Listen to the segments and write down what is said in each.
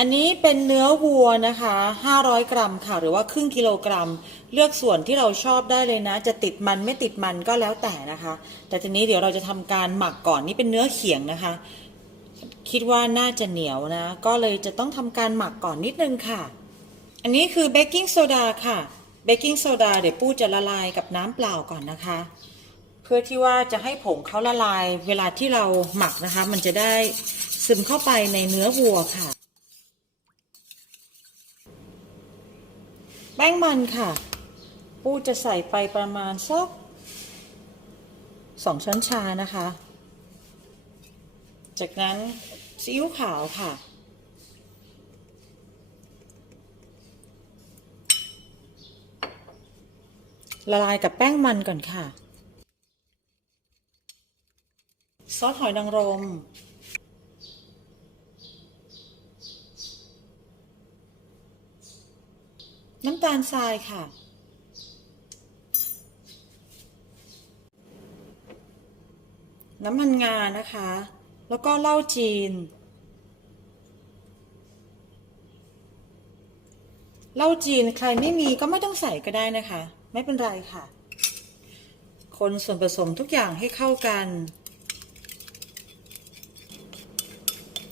อันนี้เป็นเนื้อวัวนะคะ 500 กรัมค่ะ หรือว่าครึ่งกิโลกรัม เลือกส่วนที่เราชอบได้เลยนะ จะติดมันไม่ติดมันก็แล้วแต่นะคะ แต่ทีนี้เดี๋ยวเราจะทำการหมักก่อนนี่เป็นเนื้อเขียงนะคะ คิดว่าน่าจะเหนียวนะ ก็เลยจะต้องทำการหมักก่อนนิดนึงค่ะ อันนี้คือเบกกิ้งโซดาค่ะเบกกิ้งโซดาเดี๋ยวปู้จะละลายกับน้ำเปล่าก่อนนะคะ เพื่อที่ว่าจะให้ผงเขาละลาย เวลาที่เราหมักนะคะ มันจะได้ซึมเข้าไปในเนื้อวัวค่ะ แป้งมันค่ะ ปูจะใส่ไปประมาณสักสองช้อนชานะคะ จากนั้นซีอิ๊วขาวค่ะ ละลายกับแป้งมันก่อนค่ะ ซอสหอยนางรม น้ำตาลทรายค่ะ น้ำมันงานะคะ แล้วก็เหล้าจีน เหล้าจีนใครไม่มีก็ไม่ต้องใส่ก็ได้นะคะ ไม่เป็นไรค่ะ คนส่วนผสมทุกอย่างให้เข้ากัน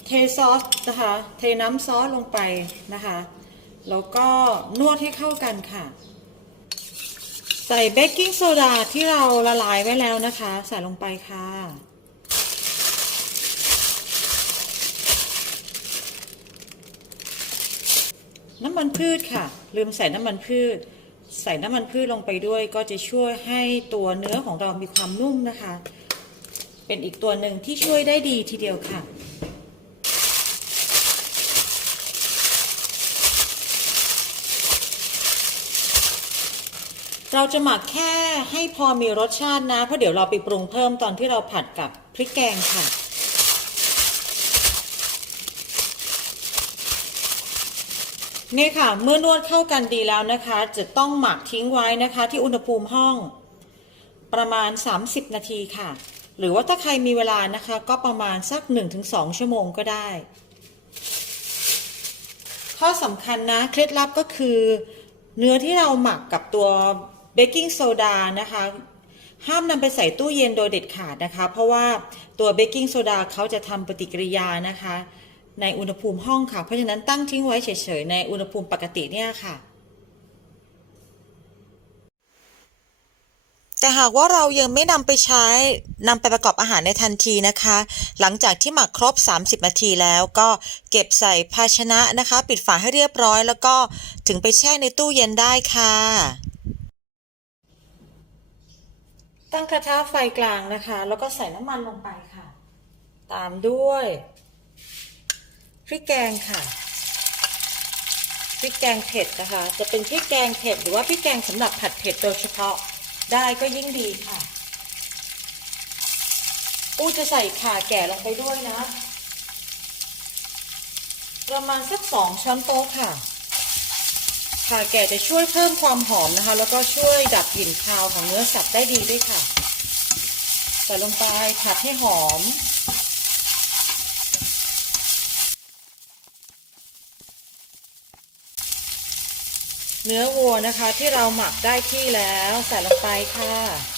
เทซอสนะคะ เทน้ำซอสลงไปนะคะ แล้วก็นวดให้เข้ากันค่ะ ใส่เบกกิ้งโซดาที่เราละลายไว้แล้วนะคะ ใส่ลงไปค่ะ น้ำมันพืชค่ะ ลืมใส่น้ำมันพืช ใส่น้ำมันพืชลงไปด้วย ก็จะช่วยให้ตัวเนื้อของเรามีความนุ่มนะคะ เป็นอีกตัวหนึ่งที่ช่วยได้ดีทีเดียวค่ะ เราจะหมักแค่ให้พอมีรสชาตินะ เพราะเดี๋ยวเราไปปรุงเพิ่มตอนที่เราผัดกับพริกแกงค่ะ นี่ค่ะ เมื่อนวดเข้ากันดีแล้วนะคะ จะต้องหมักทิ้งไว้นะคะ ที่อุณหภูมิห้องประมาณ 30 นาทีค่ะ หรือว่าถ้าใครมีเวลานะคะ ก็ประมาณสัก 1-2 ชั่วโมงก็ได้ ข้อสำคัญนะ เคล็ดลับก็คือ เนื้อที่เราหมักกับตัว เบกกิ้งโซดานะคะห้ามนำไปใส่ตู้เย็นโดยเด็ดขาดนะคะ เพราะว่าตัวเบกกิ้งโซดาเขาจะทำปฏิกิริยานะคะ ในอุณหภูมิห้องค่ะ เพราะฉะนั้นตั้งทิ้งไว้เฉยๆ ในอุณหภูมิปกติเนี่ยค่ะ แต่หากว่าเรายังไม่นำไปใช้นำไปประกอบอาหารในทันทีนะคะ หลังจากที่หมักครบ 30 นาทีแล้วก็เก็บใส่ภาชนะนะคะ ปิดฝาให้เรียบร้อย แล้วก็ถึงไปแช่ในตู้เย็นได้ค่ะ ตั้งกระทะไฟกลางนะคะ แล้วก็ใส่น้ำมันลงไปค่ะ ตามด้วยพริกแกงค่ะพริกแกงเผ็ดนะคะ จะเป็นพริกแกงเผ็ดหรือว่าพริกแกงสำหรับผัดเผ็ดโดยเฉพาะได้ก็ยิ่งดีค่ะอู้จะใส่ข่าแก่ลงไปด้วยนะ ประมาณสักสองช้อนโต๊ะค่ะ ข่าแก่จะช่วยเพิ่มความหอมนะคะ แล้วก็ช่วยดับกลิ่นคาวของเนื้อสัตว์ได้ดีด้วยค่ะใส่ลงไปผัดให้หอมเนื้อวัวนะคะที่เราหมักได้ที่แล้วใส่ลงไปค่ะ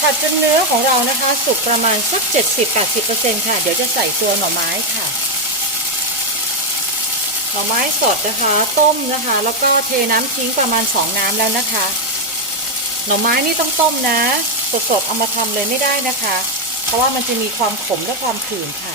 ผัดจนเนื้อของเรานะคะ สุกประมาณสัก 70-80%ค่ะ เดี๋ยวจะใส่ตัวหน่อไม้ค่ะ หน่อไม้สดนะคะ ต้มนะคะ แล้วก็เทน้ำทิ้งประมาณ 2 น้ำแล้วนะคะ หน่อไม้นี่ต้องต้มนะ สดๆ เอามาทำเลยไม่ได้นะคะ เพราะว่ามันจะมีความขมและความขื่นค่ะ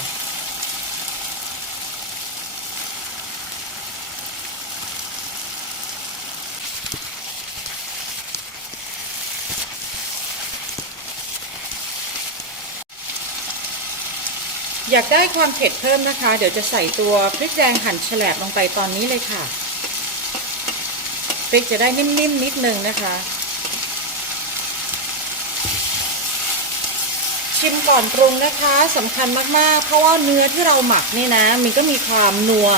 อยากได้ความเผ็ดเพิ่มนะคะ เดี๋ยวจะใส่ตัวพริกแดงหั่นแฉลบลงไปตอนนี้เลยค่ะพริกจะได้นิ่มๆนิดนึงนะคะ ชิมก่อนปรุงนะคะสำคัญมากๆ เพราะว่าเนื้อที่เราหมักนี่นะ มันก็มีความนัว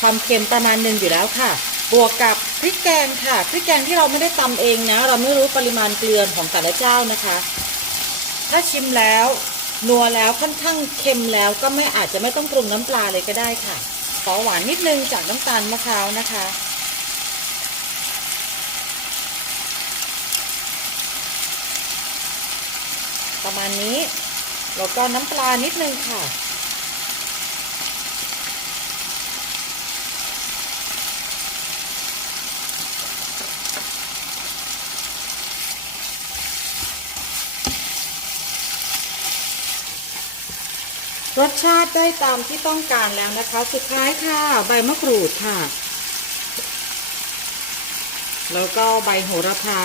ความเค็มประมาณหนึ่งอยู่แล้วค่ะ บวกกับพริกแกงค่ะ พริกแกงที่เราไม่ได้ตำเองนะ เราไม่รู้ปริมาณเกลือของแต่ละเจ้านะคะ ถ้าชิมแล้ว นัวแล้วค่อนข้างเค็มแล้วก็ไม่อาจจะไม่ต้องปรุงน้ำปลาเลยก็ได้ค่ะ ขอหวานนิดนึงจากน้ำตาลมะพร้าวนะคะ ประมาณนี้แล้วก็น้ำปลานิดนึงค่ะ รสชาติได้ตามที่ต้องการแล้วนะคะ สุดท้ายค่ะ ใบมะกรูดค่ะ แล้วก็ใบโหระพา